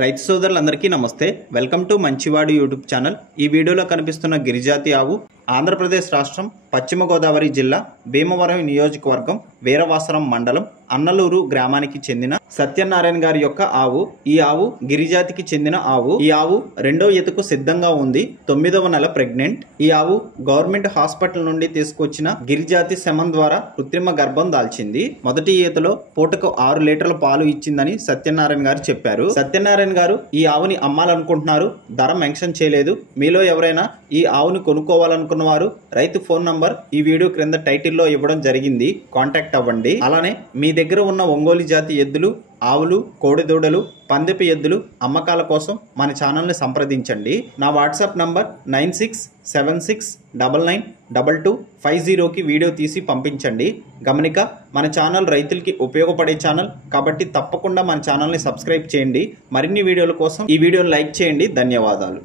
రైతు సోదరులందరికీ నమస్తే. వెల్కమ్ టు మంచివాడు యూట్యూబ్ ఛానల్. ఈ వీడియోలో కనిపిస్తున్న గిరిజాతి ఆవు ఆంధ్రప్రదేశ్ రాష్ట్రం పశ్చిమ గోదావరి జిల్లా భీమవరం నియోజకవర్గం వీరవాసరం మండలం అన్నలూరు గ్రామానికి చెందిన సత్యనారాయణ గారి యొక్క ఆవు. ఈ ఆవు గిరిజాతికి చెందిన ఆవు. ఈ ఆవు రెండో ఈతకు సిద్ధంగా ఉంది. 9వ నెల ప్రెగ్నెంట్. ఈ ఆవు గవర్నమెంట్ హాస్పిటల్ నుండి తీసుకొచ్చిన గిరిజాతి శమం ద్వారా కృత్రిమ గర్భం దాల్చింది. మొదటి ఈతలో పూటకు 6 లీటర్ల పాలు ఇచ్చిందని సత్యనారాయణ గారు చెప్పారు. సత్యనారాయణ గారు ఈ ఆవుని అమ్మాలనుకుంటున్నారు. ధర మెన్షన్ చేయలేదు. మీలో ఎవరైనా ఈ ఆవుని కొనుక్కోవాలనుకున్న వారు రైతు ఫోన్ నంబర్ ఈ వీడియో క్రింద టైటిల్లో ఇవ్వడం జరిగింది. కాంటాక్ట్ అవ్వండి. అలానే మీ దగ్గర ఉన్న ఒంగోలు జాతి ఎద్దులు, ఆవులు, కోడిదూడలు, పందెపు ఎద్దులు అమ్మకాల కోసం మన ఛానల్ని సంప్రదించండి. నా వాట్సాప్ నంబర్ 9676992250కి వీడియో తీసి పంపించండి. గమనిక, మన ఛానల్ రైతులకి ఉపయోగపడే ఛానల్ కాబట్టి తప్పకుండా మన ఛానల్ని సబ్స్క్రైబ్ చేయండి. మరిన్ని వీడియోల కోసం ఈ వీడియోని లైక్ చేయండి. ధన్యవాదాలు.